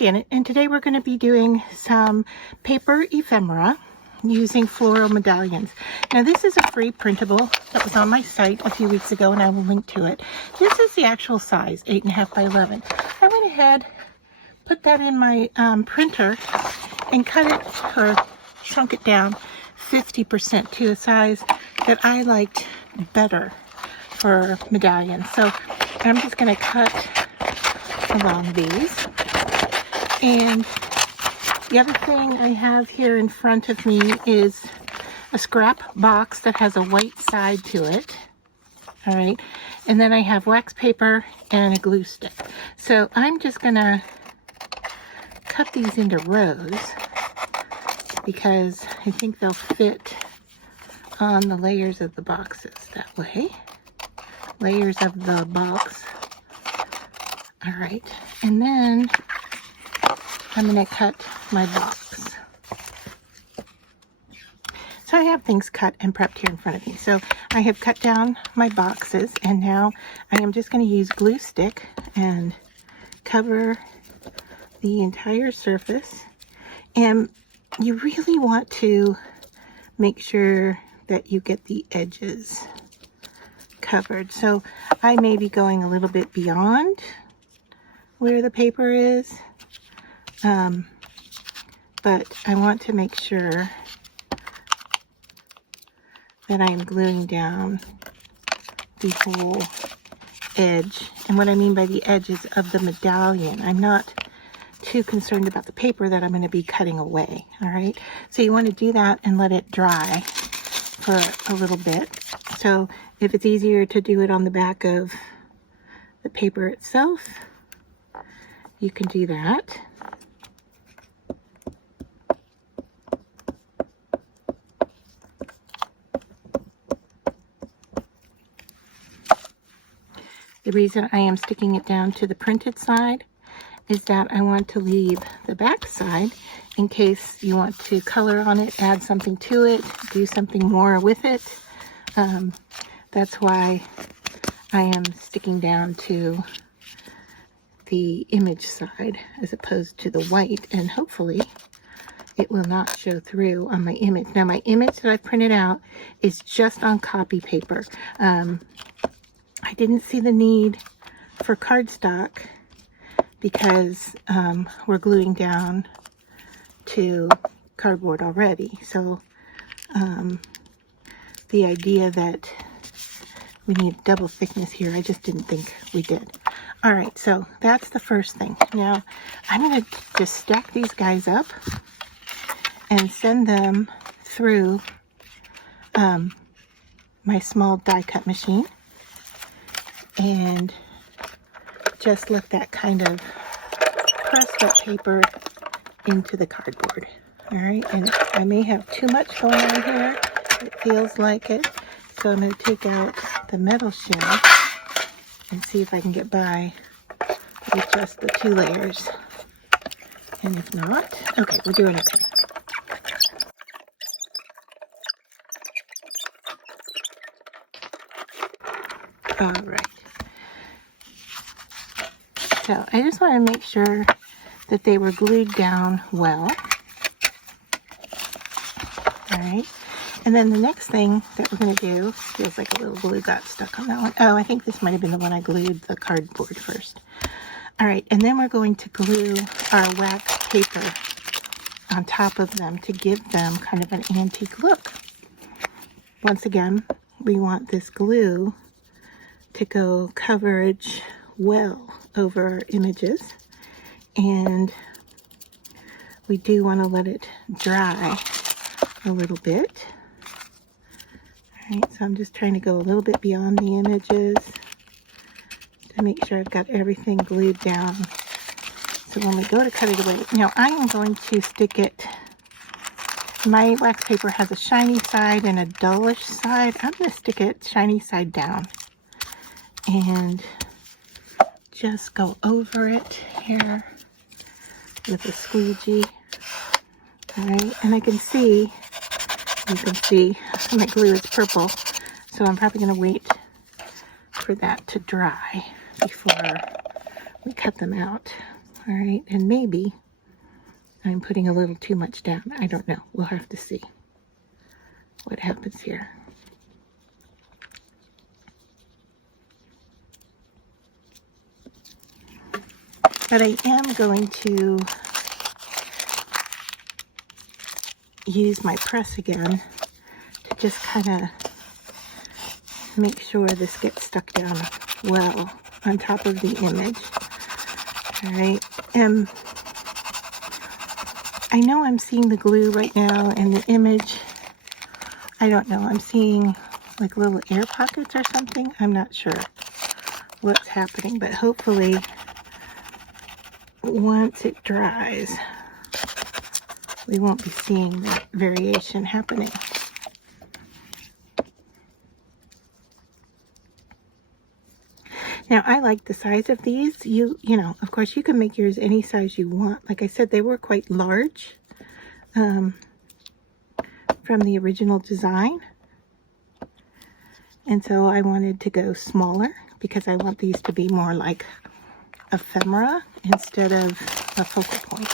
Janet, and today we're going to be doing some paper ephemera using floral medallions. Now this is a free printable that was on my site a few weeks ago, and I will link to it. This is the actual size, 8.5 by 11. I went ahead, put that in my printer and cut it or shrunk it down 50% to a size that I liked better for medallions. So I'm just going to cut along these. And the other thing I have here in front of me is a scrap box that has a white side to it. All right. And then I have wax paper and a glue stick. So I'm just going to cut these into rows because I think they'll fit on the layers of the boxes that way. Layers of the box. All right. And then I'm going to cut my box. So I have things cut and prepped here in front of me. So I have cut down my boxes, and now I am just going to use glue stick and cover the entire surface. And you really want to make sure that you get the edges covered. So I may be going a little bit beyond where the paper is. But I want to make sure that I'm gluing down the whole edge. And what I mean by the edges of the medallion, I'm not too concerned about the paper that I'm going to be cutting away. All right. So you want to do that and let it dry for a little bit. So if it's easier to do it on the back of the paper itself, you can do that. The reason I am sticking it down to the printed side is that I want to leave the back side in case you want to color on it, add something to it, do something more with it. That's why I am sticking down to the image side as opposed to the white, and hopefully it will not show through on my image. Now my image that I printed out is just on copy paper. I didn't see the need for cardstock because we're gluing down to cardboard already. So the idea that we need double thickness here, I just didn't think we did. All right, so that's the first thing. Now I'm going to just stack these guys up and send them through my small die cut machine. And just let that kind of press that paper into the cardboard. All right, and I may have too much going on here. It feels like it. So I'm going to take out the metal shell and see if I can get by with just the 2 layers. And if not, okay, we're doing okay. All right. So I just want to make sure that they were glued down well. All right. And then the next thing that we're going to do, feels like a little glue got stuck on that one. Oh, I think this might have been the one I glued the cardboard first. All right. And then we're going to glue our wax paper on top of them to give them kind of an antique look. Once again, we want this glue to go coverage well over our images, and we do want to let it dry a little bit. All right, so I'm just trying to go a little bit beyond the images to make sure I've got everything glued down. So when we go to cut it away, now I am going to stick it, my wax paper has a shiny side and a dullish side. I'm going to stick it shiny side down and just go over it here with a squeegee. All right, and I can see, you can see my glue is purple, so I'm probably going to wait for that to dry before we cut them out. All right, and maybe I'm putting a little too much down. I don't know. We'll have to see what happens here. But I am going to use my press again to just kind of make sure this gets stuck down well on top of the image. All right, I know I'm seeing the glue right now and the image. I don't know, I'm seeing like little air pockets or something. I'm not sure what's happening, but hopefully once it dries, we won't be seeing that variation happening. Now, I like the size of these. You know, of course, you can make yours any size you want. Like I said, they were quite large from the original design. And so I wanted to go smaller because I want these to be more like ephemera instead of a focal point.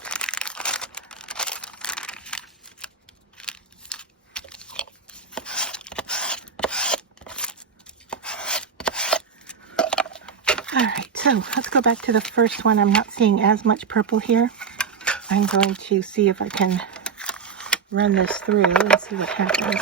All right, so let's go back to the first one. I'm not seeing as much purple here. I'm going to see if I can run this through and see what happens.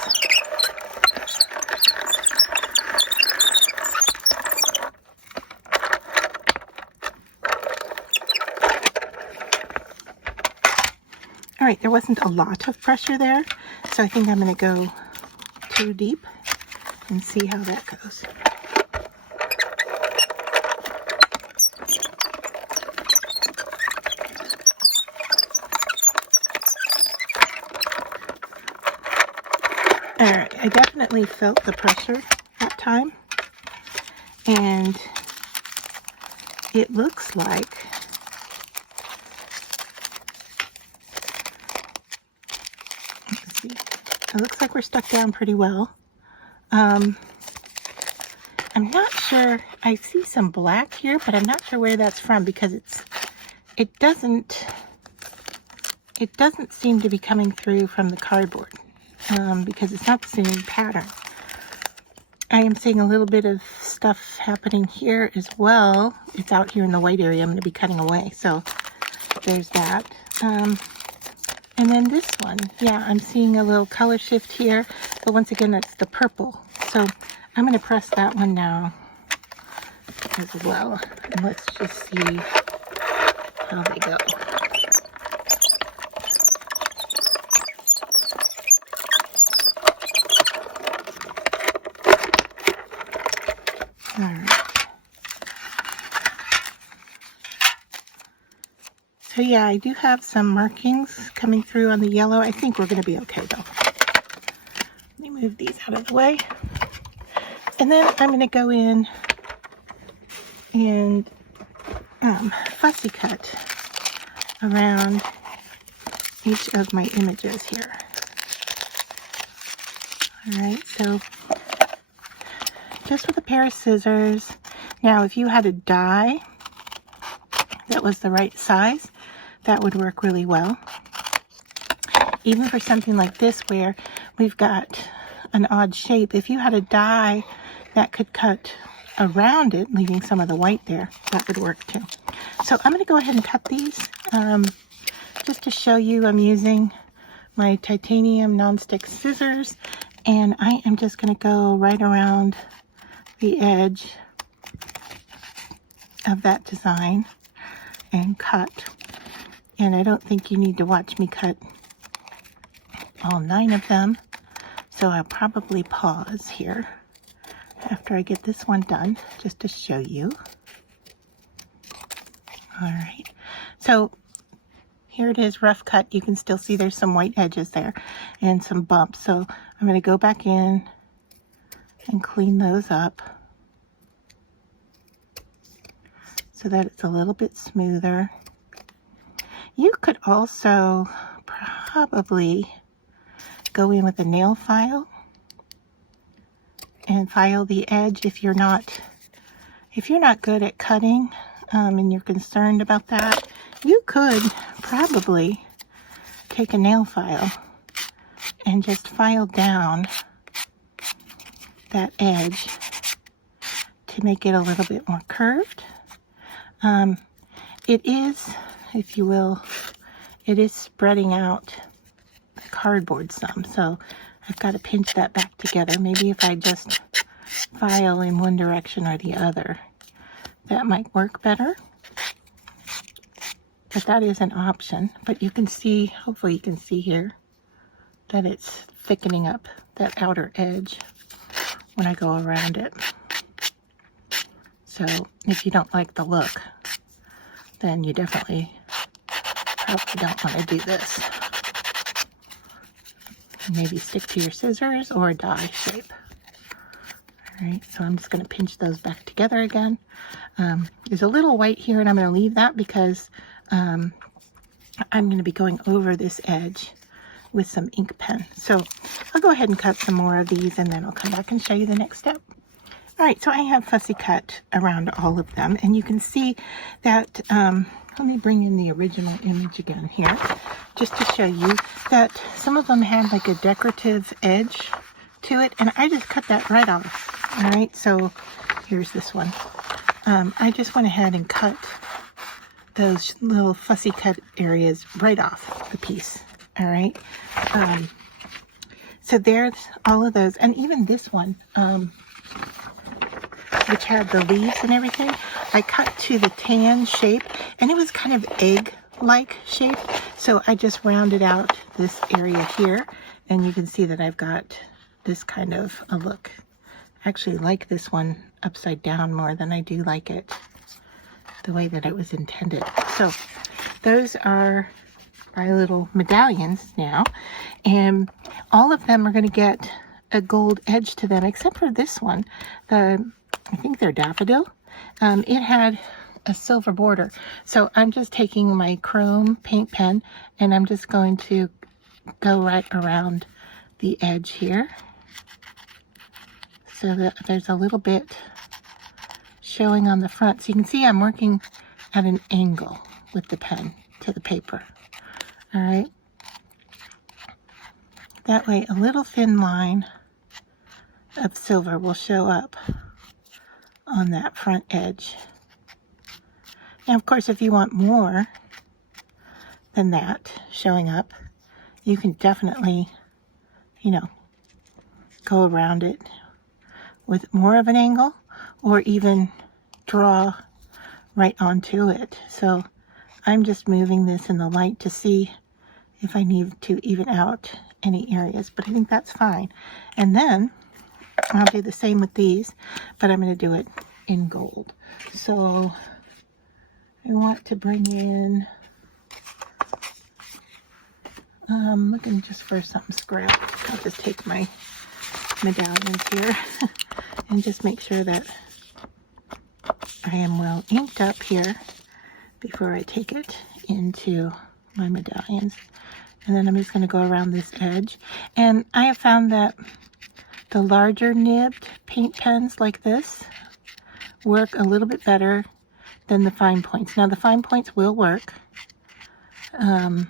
All right, there wasn't a lot of pressure there, so I think I'm going to go too deep and see how that goes. All right, I definitely felt the pressure that time, and it looks like it looks like we're stuck down pretty well. I'm not sure. I see some black here, but I'm not sure where that's from because it doesn't seem to be coming through from the cardboard because it's not the same pattern. I am seeing a little bit of stuff happening here as well. It's out here in the white area I'm going to be cutting away, so there's that. And then this one, yeah, I'm seeing a little color shift here, but once again, that's the purple. So I'm going to press that one now as well. And let's just see how they go. All right. So yeah, I do have some markings coming through on the yellow. I think we're going to be okay though. Let me move these out of the way. And then I'm going to go in and fussy cut around each of my images here. All right, so just with a pair of scissors. Now, if you had a die that was the right size, that would work really well. Even for something like this where we've got an odd shape, if you had a die that could cut around it, leaving some of the white there, that would work too. So I'm going to go ahead and cut these just to show you. I'm using my titanium nonstick scissors, and I am just going to go right around the edge of that design and cut. And I don't think you need to watch me cut all 9 of them, so I'll probably pause here after I get this one done just to show you. All right, so here it is, rough cut. You can still see there's some white edges there and some bumps, so I'm going to go back in and clean those up so that it's a little bit smoother. You could also probably go in with a nail file and file the edge if you're not good at cutting and you're concerned about that. could probably take a nail file and just file down that edge to make it a little bit more curved. It is, if you will, it is spreading out the cardboard some, so I've got to pinch that back together. Maybe if I just file in one direction or the other, that might work better. But that is an option. But you can see, hopefully you can see here, that it's thickening up that outer edge when I go around it. So if you don't like the look, then you definitely probably don't want to do this. Maybe stick to your scissors or a die shape. All right, so I'm just going to pinch those back together again. There's a little white here, and I'm going to leave that because I'm going to be going over this edge with some ink pen. So I'll go ahead and cut some more of these, and then I'll come back and show you the next step. All right, so I have fussy cut around all of them, and you can see that, let me bring in the original image again here, just to show you that some of them had like a decorative edge to it, and I just cut that right off. All right, so here's this one. I just went ahead and cut those little fussy cut areas right off the piece. All right, so there's all of those, and even this one, which had the leaves and everything, I cut to the tan shape, and it was kind of egg-like shape, so I just rounded out this area here, and you can see that I've got this kind of a look. I actually like this one upside down more than I do like it the way that it was intended. So those are our little medallions now, and all of them are going to get a gold edge to them, except for this one. I think they're daffodil. It had a silver border. So I'm just taking my chrome paint pen, and I'm just going to go right around the edge here, so that there's a little bit showing on the front. So you can see I'm working at an angle with the pen to the paper. All right. That way a little thin line of silver will show up on that front edge. Now, of course, if you want more than that showing up, you can definitely, you know, go around it with more of an angle, or even draw right onto it. So I'm just moving this in the light to see if I need to even out any areas, but I think that's fine. And then I'll do the same with these, but I'm going to do it in gold. So I want to bring in, looking just for something scrap. I'll just take my medallions here and just make sure that I am well inked up here before I take it into my medallions. And then I'm just going to go around this edge. And I have found that the larger nibbed paint pens like this work a little bit better than the fine points. Now the fine points will work. And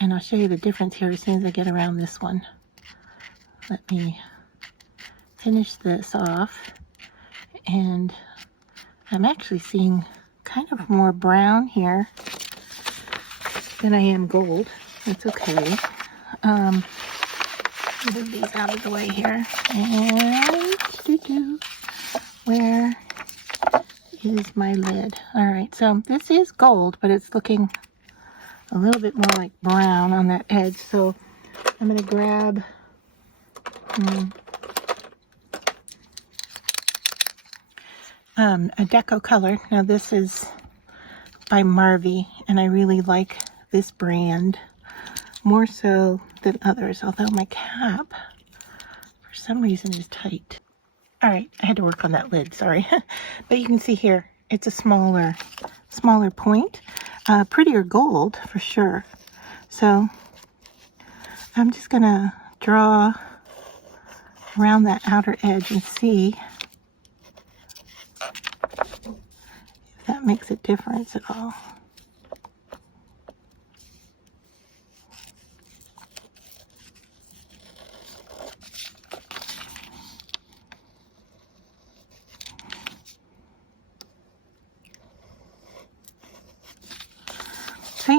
I'll show you the difference here as soon as I get around this one. Let me finish this off. And I'm actually seeing kind of more brown here than I am gold. That's okay. Move these out of the way here. And where is my lid? All right, so this is gold, but it's looking a little bit more like brown on that edge. So I'm going to grab a deco color. Now this is by Marvy, and I really like this brand more so than others, although my cap for some reason is tight. All right, I had to work on that lid, sorry. But you can see here, it's a smaller point. Prettier gold for sure. So I'm just gonna draw around that outer edge and see if that makes a difference at all.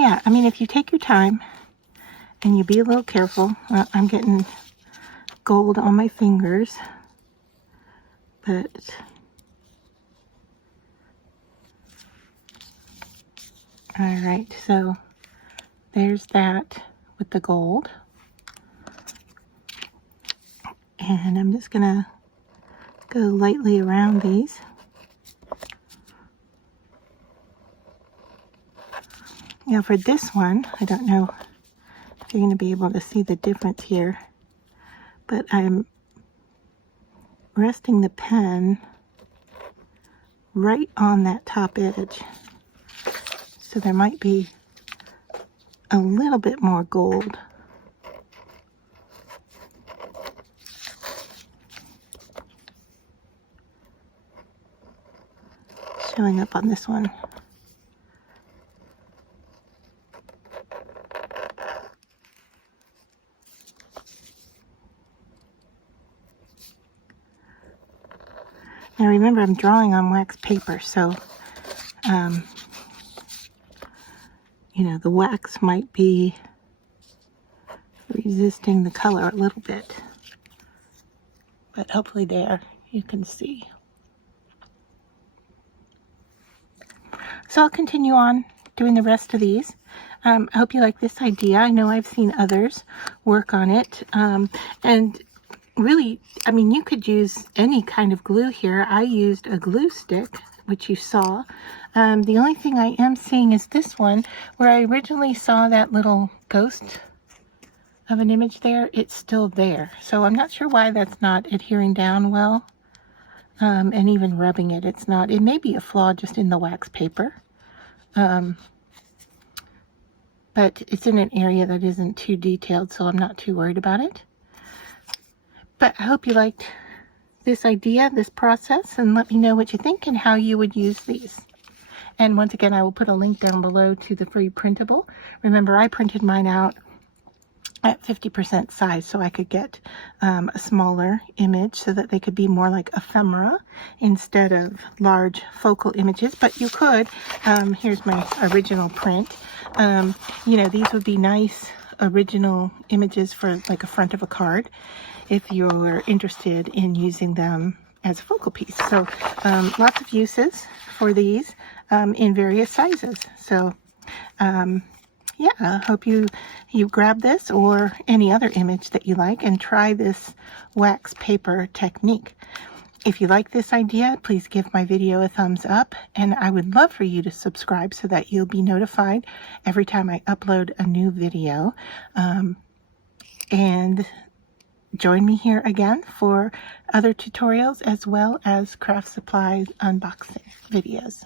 yeah, I mean, if you take your time and you be a little careful, I'm getting gold on my fingers, but all right, so there's that with the gold. And I'm just gonna go lightly around these. Now for this one, I don't know if you're gonna be able to see the difference here, but I'm resting the pen right on that top edge. So there might be a little bit more gold. Showing up on this one. Now remember, I'm drawing on wax paper, so you know, the wax might be resisting the color a little bit, but hopefully there you can see. So I'll continue on doing the rest of these. I hope you like this idea. I know I've seen others work on it, and really, I mean, you could use any kind of glue here. I used a glue stick, which you saw. The only thing I am seeing is this one, where I originally saw that little ghost of an image there. It's still there. So I'm not sure why that's not adhering down well. And even rubbing it, it's not. It may be a flaw just in the wax paper. But it's in an area that isn't too detailed, so I'm not too worried about it. But I hope you liked this idea, this process, and let me know what you think and how you would use these. And once again, I will put a link down below to the free printable. Remember, I printed mine out at 50% size so I could get a smaller image so that they could be more like ephemera instead of large focal images. But you could, here's my original print. You know, these would be nice original images for like a front of a card if you're interested in using them as a focal piece. So lots of uses for these in various sizes. So yeah, I hope you grab this or any other image that you like and try this wax paper technique. If you like this idea, please give my video a thumbs up, and I would love for you to subscribe so that you'll be notified every time I upload a new video. And join me here again for other tutorials as well as craft supplies unboxing videos.